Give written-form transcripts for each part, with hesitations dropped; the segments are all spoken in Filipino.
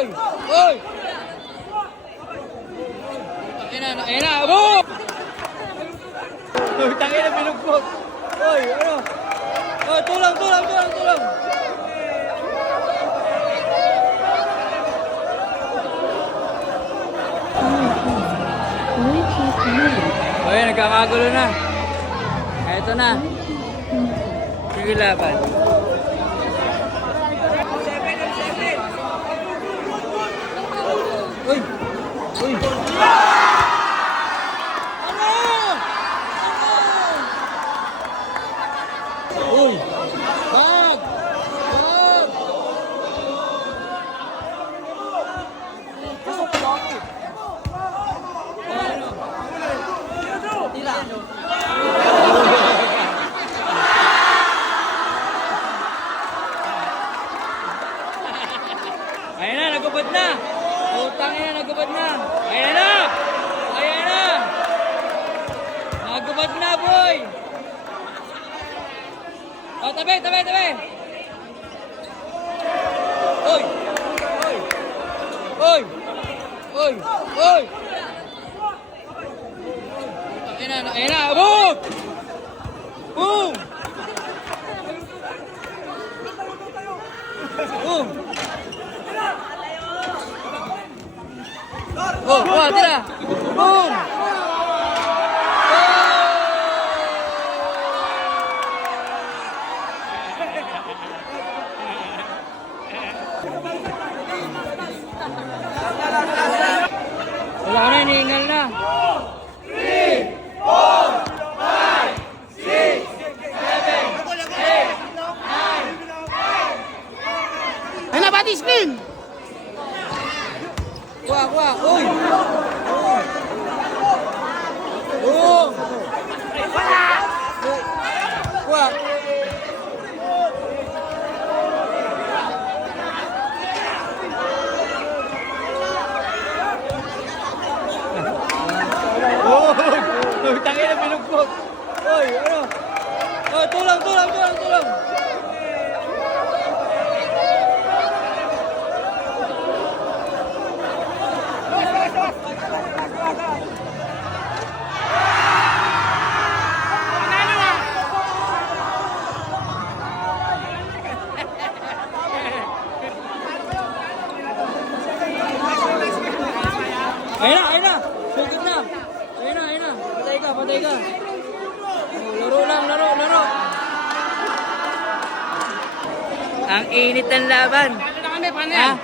Oy! Oy! Ayun na! Boom! Uy, tangin na pinugpog. Oy, ano? Oh, tulang! Oy, nagkakagulo na. Ito na. Sige laban. Uy! Uy! Ano? Uy! Bag! Bag! Tira! Ayan na, nagubad na! Utang yan, nagubad na! Ayan na! Ayan na! Nagubad na, boy! Oh, tabi! Oy! Oy! Oy! Oy! Oy! Ayan na! Boom! Boom! Boom! Oh, wah, tira! Boom! Wala na, hinihingal na. 3, 4, 5, 6, 7, 8, 9. Ay, nabati spin! Kuha. Uy! Oh! Kuha. Oh! Tangin na pinugpog. Oy, ano? Oh, tulang! Ayun na! Sugod na! Ayun na! Patay ka! Oh, laro! Ang init ng laban! Paano na kami? Paano yan?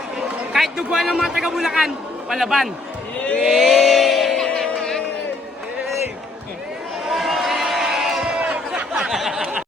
Kahit duguan ng mga taga Bulacan, palaban. Yeah!